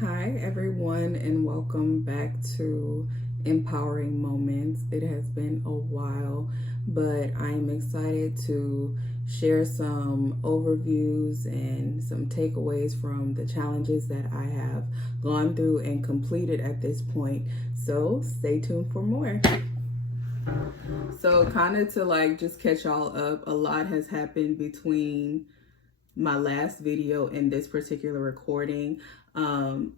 Hi, everyone, and welcome back to Empowering Moments. It has been a while, but I am excited to share some overviews and some takeaways from the challenges that I have gone through and completed at this point. So, stay tuned for more. So, kind of to just catch y'all up, a lot has happened between my last video and this particular recording.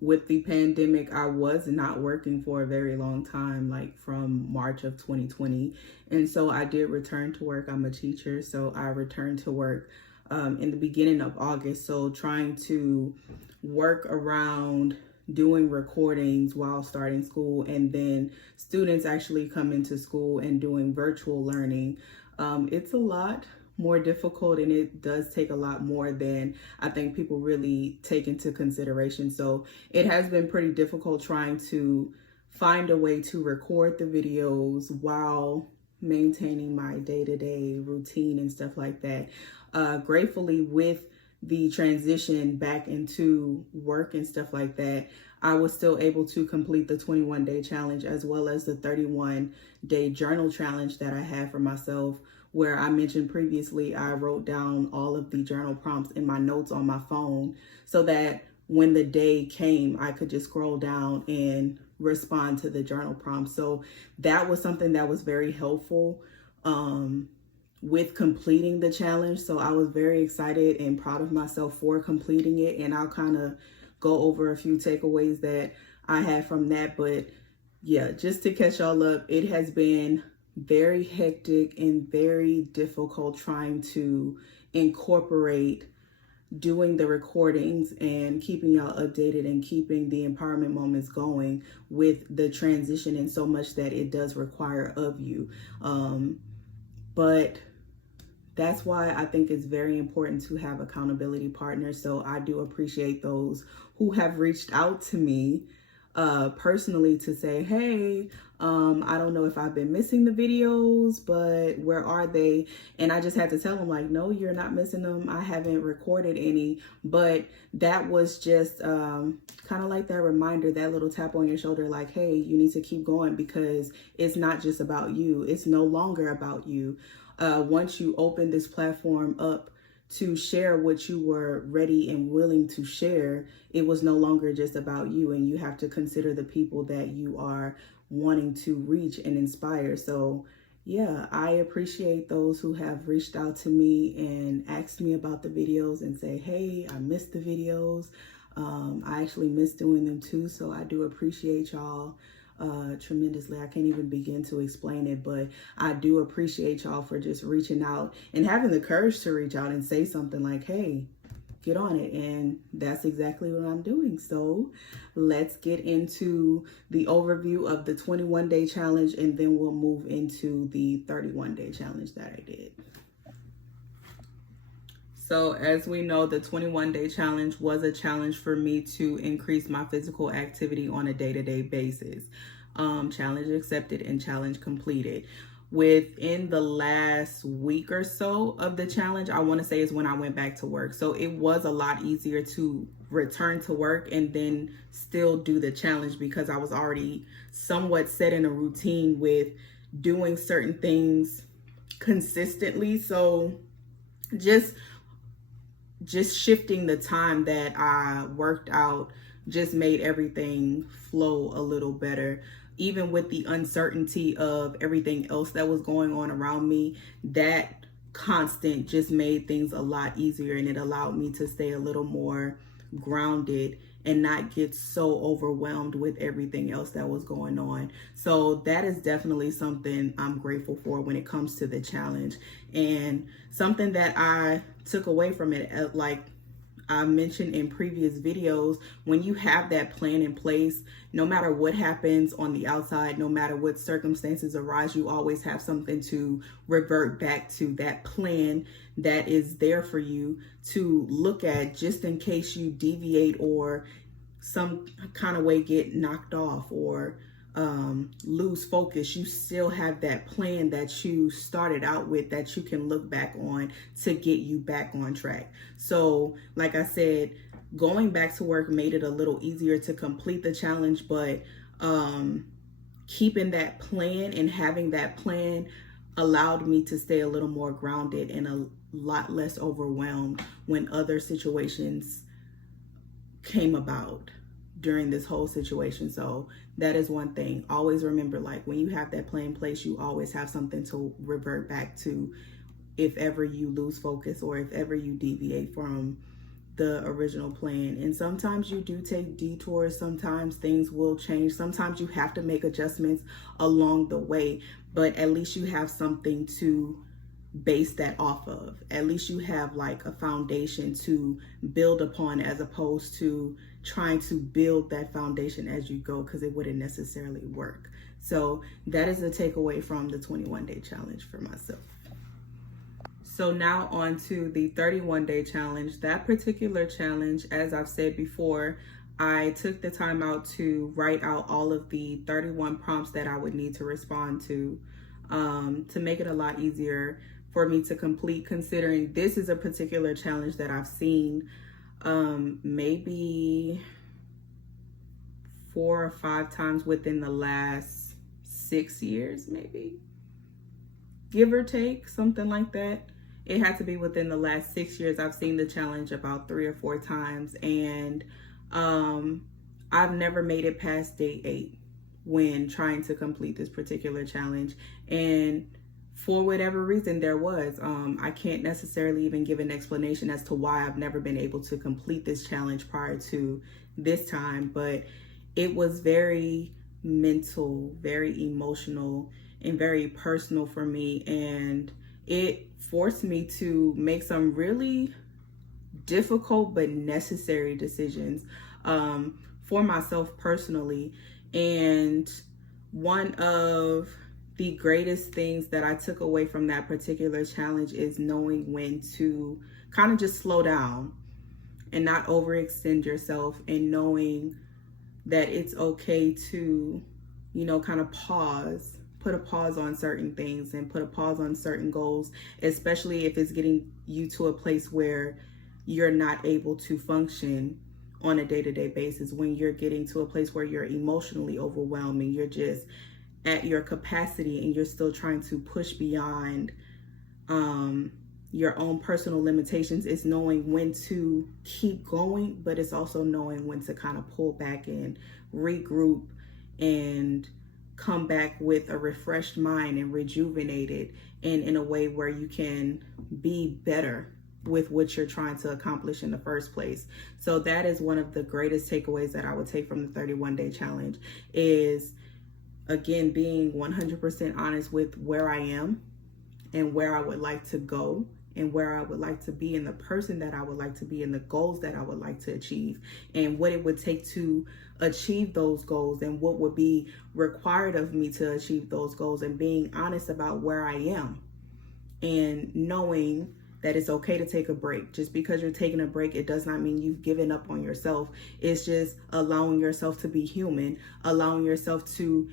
With the pandemic, I was not working for a very long time, like from March of 2020. And so I did return to work. I'm a teacher, so I returned to work in the beginning of August. So trying to work around doing recordings while starting school, and then students actually come into school and doing virtual learning. It's a lot more difficult, and it does take a lot more than I think people really take into consideration. So it has been pretty difficult trying to find a way to record the videos while maintaining my day-to-day routine and stuff like that. Gratefully, with the transition back into work and stuff like that, I was still able to complete the 21-day challenge as well as the 31-day journal challenge that I had for myself, where I mentioned previously, I wrote down all of the journal prompts in my notes on my phone so that when the day came, I could just scroll down and respond to the journal prompts. So that was something that was very helpful with completing the challenge. So I was very excited and proud of myself for completing it. And I'll kind of go over a few takeaways that I had from that. But yeah, just to catch y'all up, it has been very hectic and very difficult trying to incorporate doing the recordings and keeping y'all updated and keeping the empowerment moments going with the transition, and so much that it does require of you. But that's why I think it's very important to have accountability partners. So I do appreciate those who have reached out to me personally to say, hey, I don't know if I've been missing the videos, but where are they? And I just had to tell them, like, no, you're not missing them. I haven't recorded any. But that was just kind of like that reminder, that little tap on your shoulder, like, hey, you need to keep going, because it's not just about you. It's no longer about you. Once you open this platform up to share what you were ready and willing to share, it was no longer just about you, and you have to consider the people that you are wanting to reach and inspire. So yeah, I appreciate those who have reached out to me and asked me about the videos and say, hey, I missed the videos. I actually miss doing them too. So I do appreciate y'all tremendously. I can't even begin to explain it, but I do appreciate y'all for just reaching out and having the courage to reach out and say something like, hey, get on it. And that's exactly what I'm doing. So let's get into the overview of the 21-day challenge, and then we'll move into the 31-day challenge that I did. So as we know, the 21-day challenge was a challenge for me to increase my physical activity on a day-to-day basis. Challenge accepted and challenge completed. Within the last week or so of the challenge, I want to say is when I went back to work. So it was a lot easier to return to work and then still do the challenge, because I was already somewhat set in a routine with doing certain things consistently. So just shifting the time that I worked out just made everything flow a little better. Even with the uncertainty of everything else that was going on around me, that constant just made things a lot easier, and it allowed me to stay a little more grounded and not get so overwhelmed with everything else that was going on. So that is definitely something I'm grateful for when it comes to the challenge, and something that I took away from it, like I mentioned in previous videos, when you have that plan in place, no matter what happens on the outside, no matter what circumstances arise, you always have something to revert back to, that plan that is there for you to look at, just in case you deviate or some kind of way get knocked off or lose focus. You still have that plan that you started out with that you can look back on to get you back on track. So like I said, going back to work made it a little easier to complete the challenge, but keeping that plan and having that plan allowed me to stay a little more grounded and a lot less overwhelmed when other situations came about during this whole situation. So that is one thing. Always remember, like, when you have that plan in place, you always have something to revert back to if ever you lose focus or if ever you deviate from the original plan. And sometimes you do take detours, sometimes things will change, sometimes you have to make adjustments along the way, but at least you have something to base that off of. At least you have like a foundation to build upon, as opposed to trying to build that foundation as you go, because it wouldn't necessarily work. So that is the takeaway from the 21-day challenge for myself. So now on to the 31-day challenge. That particular challenge, as I've said before, I took the time out to write out all of the 31 prompts that I would need to respond to make it a lot easier for me to complete, considering this is a particular challenge that I've seen maybe 4 or 5 times within the last 6 years, maybe, give or take, something like that. It had to be within the last 6 years. I've seen the challenge about 3 or 4 times, and I've never made it past day 8 when trying to complete this particular challenge. And for whatever reason there was, I can't necessarily even give an explanation as to why I've never been able to complete this challenge prior to this time, but it was very mental, very emotional, and very personal for me, and it forced me to make some really difficult but necessary decisions for myself personally. And one of the greatest things that I took away from that particular challenge is knowing when to kind of just slow down and not overextend yourself, and knowing that it's okay to, you know, kind of put a pause on certain things and put a pause on certain goals, especially if it's getting you to a place where you're not able to function on a day-to-day basis, when you're getting to a place where you're emotionally overwhelming, you're just at your capacity and you're still trying to push beyond your own personal limitations. It's knowing when to keep going, but it's also knowing when to kind of pull back and regroup and come back with a refreshed mind and rejuvenated, and in a way where you can be better with what you're trying to accomplish in the first place. So that is one of the greatest takeaways that I would take from the 31-day challenge, is again being 100% honest with where I am and where I would like to go and where I would like to be and the person that I would like to be and the goals that I would like to achieve and what it would take to achieve those goals and what would be required of me to achieve those goals, and being honest about where I am and knowing that it's okay to take a break. Just because you're taking a break, it does not mean you've given up on yourself. It's just allowing yourself to be human, allowing yourself to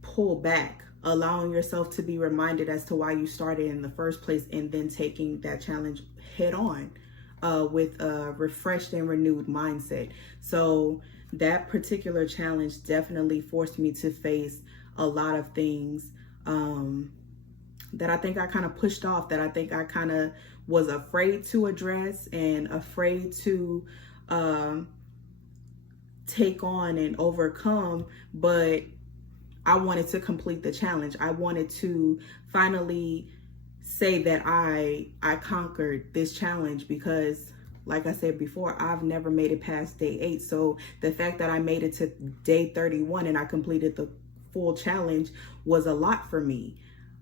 pull back, allowing yourself to be reminded as to why you started in the first place, and then taking that challenge head on with a refreshed and renewed mindset. So that particular challenge definitely forced me to face a lot of things that I think I kind of pushed off, that I think I kind of was afraid to address and afraid to take on and overcome. But I wanted to complete the challenge. I wanted to finally say that I conquered this challenge, because like I said before, I've never made it past day 8. So the fact that I made it to day 31 and I completed the full challenge was a lot for me.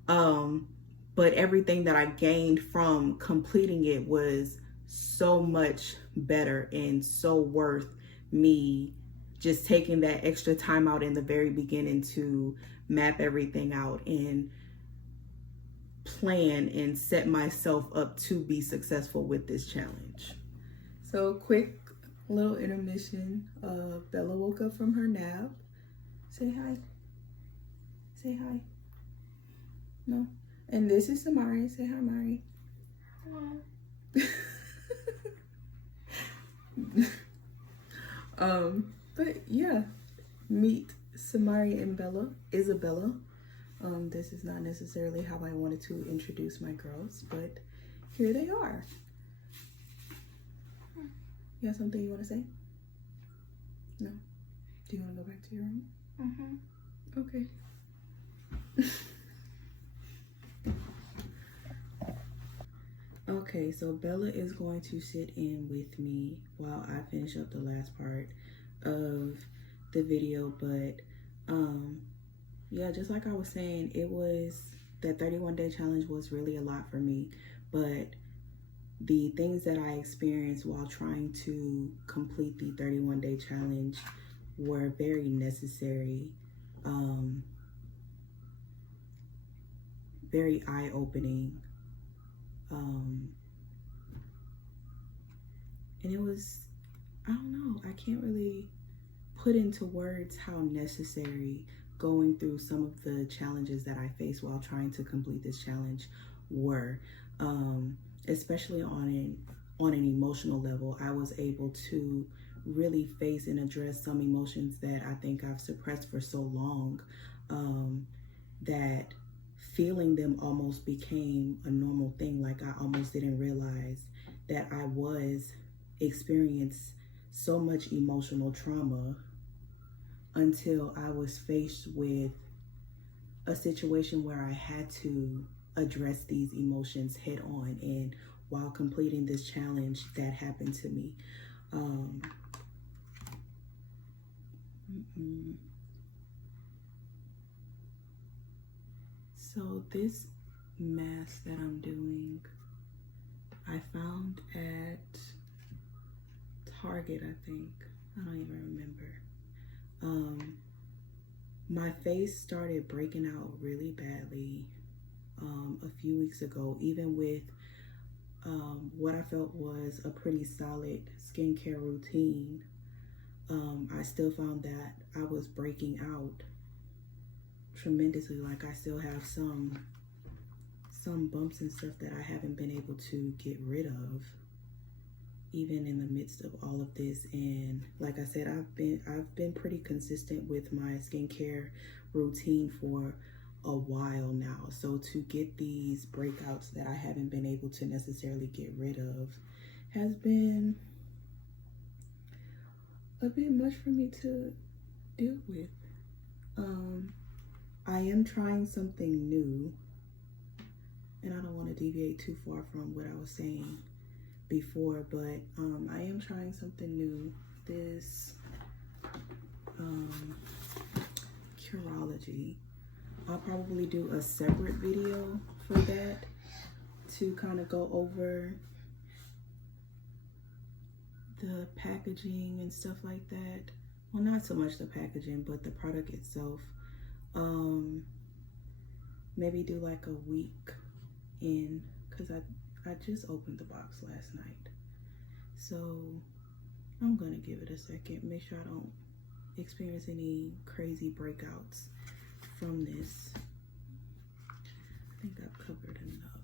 But everything that I gained from completing it was so much better and so worth me just taking that extra time out in the very beginning to map everything out and plan and set myself up to be successful with this challenge. So quick little intermission. Bella woke up from her nap. Say hi. Say hi. No. And this is Samari. Say hi, Mari. Hello. But yeah, meet Samari and Isabella. This is not necessarily how I wanted to introduce my girls, but here they are. You have something you want to say? No? Do you want to go back to your room? Mm-hmm. Okay. Okay, so Bella is going to sit in with me while I finish up the last part of the video, but yeah, just like I was saying, that 31-day challenge was really a lot for me, but the things that I experienced while trying to complete the 31-day challenge were very necessary, very eye-opening, and it was, I don't know, I can't really put into words how necessary going through some of the challenges that I faced while trying to complete this challenge were, especially on an emotional level. I was able to really face and address some emotions that I think I've suppressed for so long, that feeling them almost became a normal thing. Like I almost didn't realize that I was experienced so much emotional trauma until I was faced with a situation where I had to address these emotions head on. And while completing this challenge, that happened to me. So this mask that I'm doing, I found at Target, I think. I don't even remember. My face started breaking out really badly a few weeks ago, even with what I felt was a pretty solid skincare routine. I still found that I was breaking out tremendously. Like I still have some bumps and stuff that I haven't been able to get rid of, even in the midst of all of this. And like I said, I've been pretty consistent with my skincare routine for a while now. So to get these breakouts that I haven't been able to necessarily get rid of has been a bit much for me to deal with. I am trying something new, and I don't want to deviate too far from what I was saying before, but I am trying something new. This Curology. I'll probably do a separate video for that to kind of go over the packaging and stuff like that. Well, not so much the packaging, but the product itself. Maybe do like a week in, because I just opened the box last night. So I'm gonna give it a second, make sure I don't experience any crazy breakouts from this. I think I've covered enough.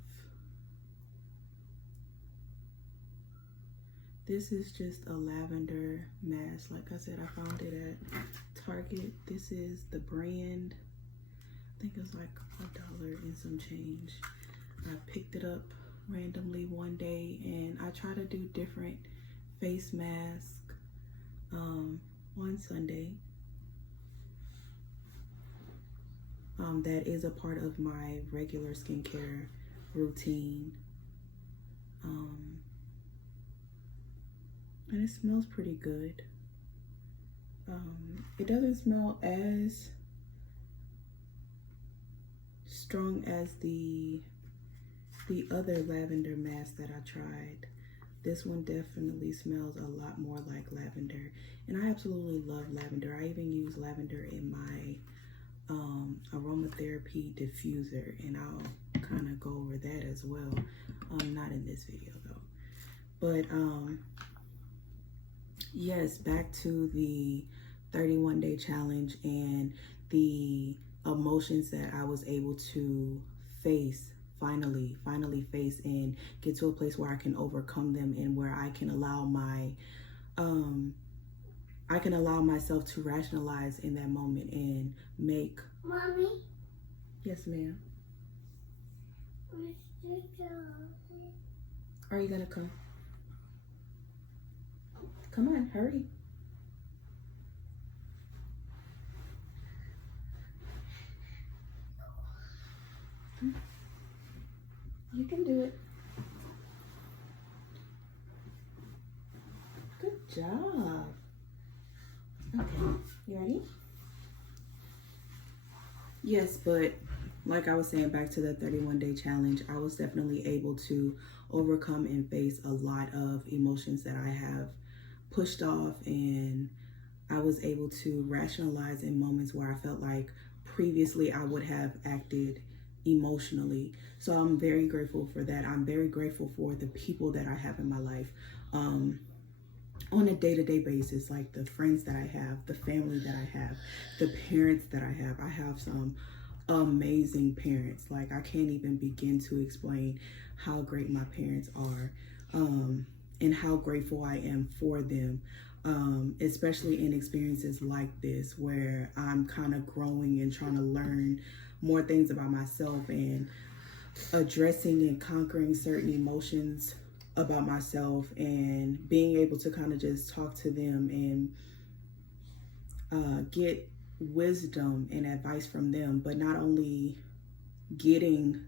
This is just a lavender mask. Like I said, I found it at Target. This is the brand. I think it was like $1 and some change. I picked it up randomly one day, and I try to do different face masks on Sunday. That is a part of my regular skincare routine. And it smells pretty good. It doesn't smell as strong as the other lavender mask that I tried. This one definitely smells a lot more like lavender, and I absolutely love lavender. I even use lavender in my aromatherapy diffuser, and I'll kind of go over that as well. Not in this video though, but yes, back to the 31-day challenge and the emotions that I was able to face, finally face, and get to a place where I can overcome them, and where I can allow my I can allow myself to rationalize in that moment and make. Mommy? Yes, ma'am. Are you gonna come? Come on, hurry. You can do it. Good job. Okay, you ready? Yes, but like I was saying, back to the 31-day challenge, I was definitely able to overcome and face a lot of emotions that I have pushed off, and I was able to rationalize in moments where I felt like previously I would have acted emotionally. So I'm very grateful for that. I'm very grateful for the people that I have in my life. On a day-to-day basis, like the friends that I have, the family that I have, the parents that I have. I have some amazing parents. Like, I can't even begin to explain how great my parents are, and how grateful I am for them, especially in experiences like this where I'm kind of growing and trying to learn more things about myself and addressing and conquering certain emotions about myself, and being able to kind of just talk to them and get wisdom and advice from them, but not only getting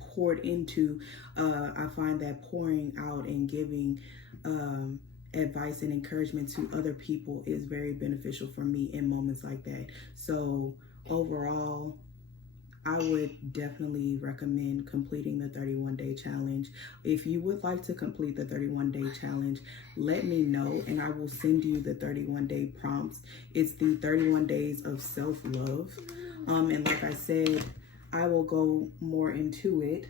poured into, I find that pouring out and giving advice and encouragement to other people is very beneficial for me in moments like that. So overall, I would definitely recommend completing the 31-day challenge. If you would like to complete the 31-day challenge, let me know and I will send you the 31-day prompts. It's the 31 days of self-love. And like I said, I will go more into it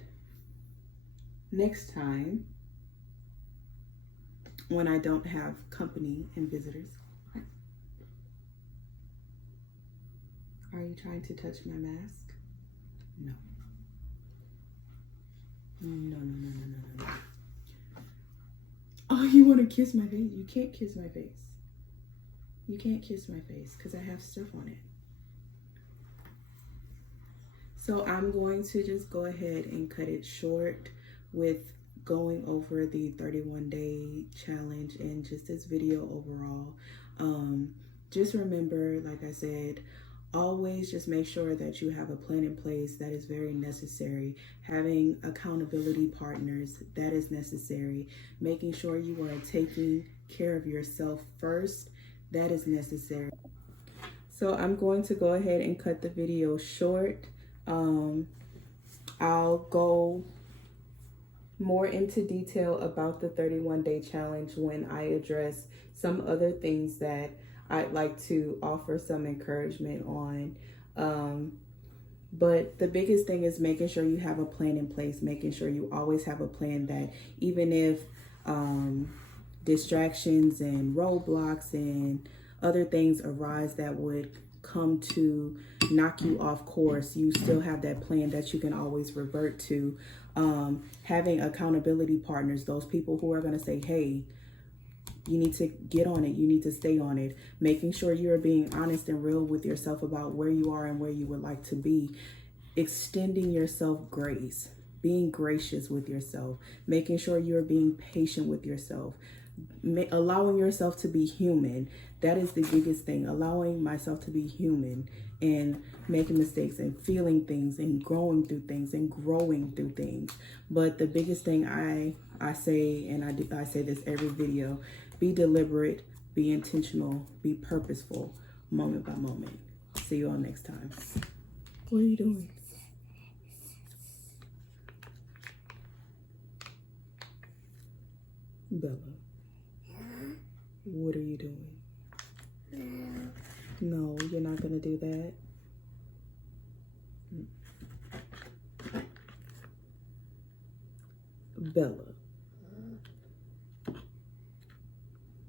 next time when I don't have company and visitors. Are you trying to touch my mask? No. No. Oh, you want to kiss my face? You can't kiss my face. You can't kiss my face because I have stuff on it. So I'm going to just go ahead and cut it short with going over the 31-day challenge and just this video overall. Just remember, like I said, always just make sure that you have a plan in place. That is very necessary. Having accountability partners, that is necessary. Making sure you are taking care of yourself first, that is necessary. So I'm going to go ahead and cut the video short. I'll go more into detail about the 31-day challenge when I address some other things that I'd like to offer some encouragement on. But the biggest thing is making sure you have a plan in place, making sure you always have a plan that even if distractions and roadblocks and other things arise that would come to knock you off course, you still have that plan that you can always revert to. Having accountability partners, those people who are going to say, hey, you need to get on it, you need to stay on it. Making sure you're being honest and real with yourself about where you are and where you would like to be. Extending yourself grace, being gracious with yourself, making sure you're being patient with yourself, allowing yourself to be human. That is the biggest thing, allowing myself to be human and making mistakes and feeling things and going through things and growing through things. But the biggest thing I say, and I say this every video, be deliberate, be intentional, be purposeful, moment by moment. See you all next time. What are you doing? Bella, what are you doing? No, you're not gonna do that. Bella,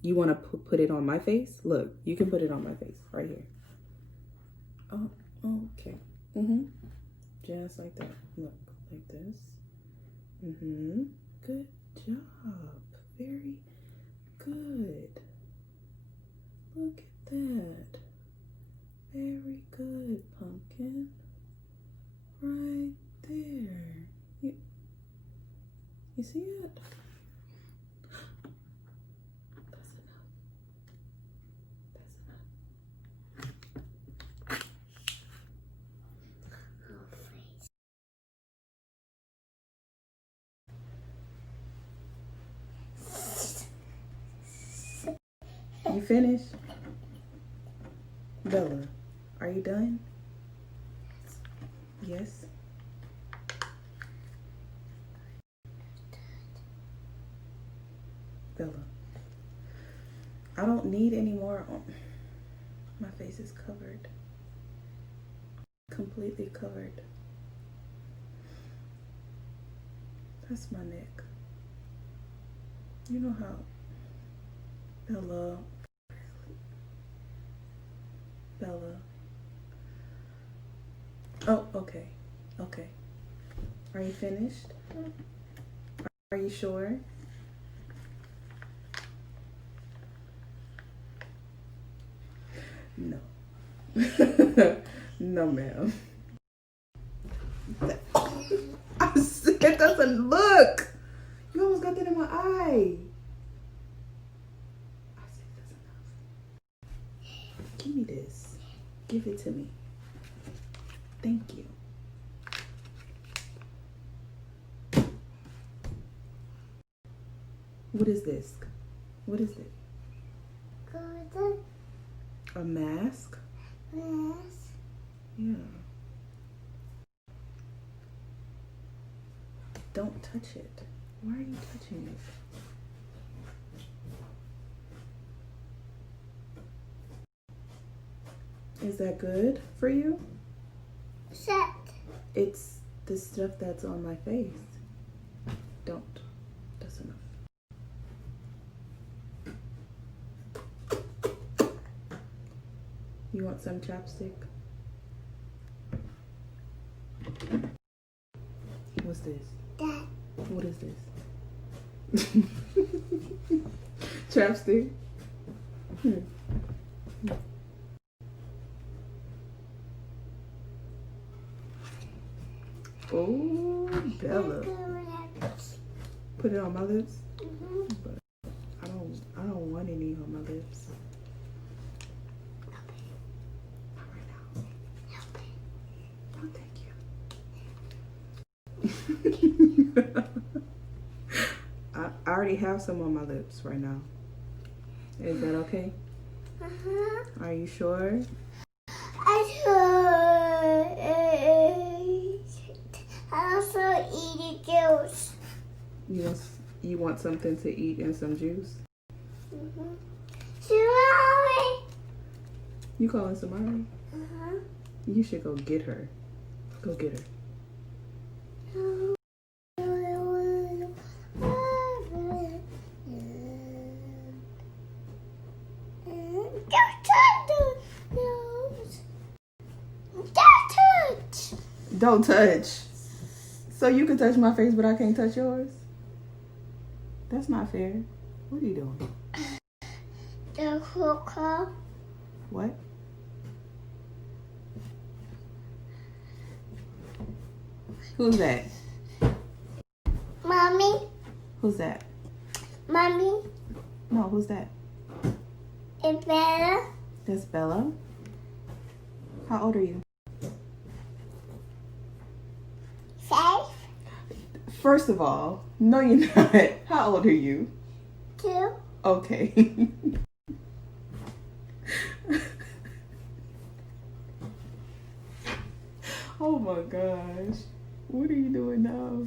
you want to put it on my face? Look, you can put it on my face right here. Oh, okay. Just like that. Look, like this. Good job. Very good. Look at that. Very good, pumpkin. Right there. You see it? That's enough. That's enough. You finished? Bella, are you done? Yes. Bella, I don't need any more. My face is covered. Completely covered. That's my neck. You know how, Bella. Oh, okay. Okay. Are you finished? Are you sure? No. No, ma'am. I said it doesn't look. You almost got that in my eye. I said that's enough. Give me this. Give it to me. Thank you. What is this? What is it? A mask? Yes. Yeah. Don't touch it. Why are you touching it? Is that good for you? Set. It's the stuff that's on my face. Don't. That's enough. You want some chapstick? What's this? That. What is this? Chapstick? Oh, Bella. Put it on my lips? But I don't want any on my lips. Not right now. Oh, thank you. I already have some on my lips right now. Is that okay? Are you sure? I also eat a juice. You want something to eat and some juice? Samari. You calling Samari? You should go get her. Go get her. Don't touch. So you can touch my face, but I can't touch yours? That's not fair. What are you doing? The hookah. What? Who's that? Mommy. Who's that? Mommy. No, who's that? And Bella. That's Bella. How old are you? 5. First of all, no you're not. How old are you? 2. Okay. Oh my gosh. What are you doing now?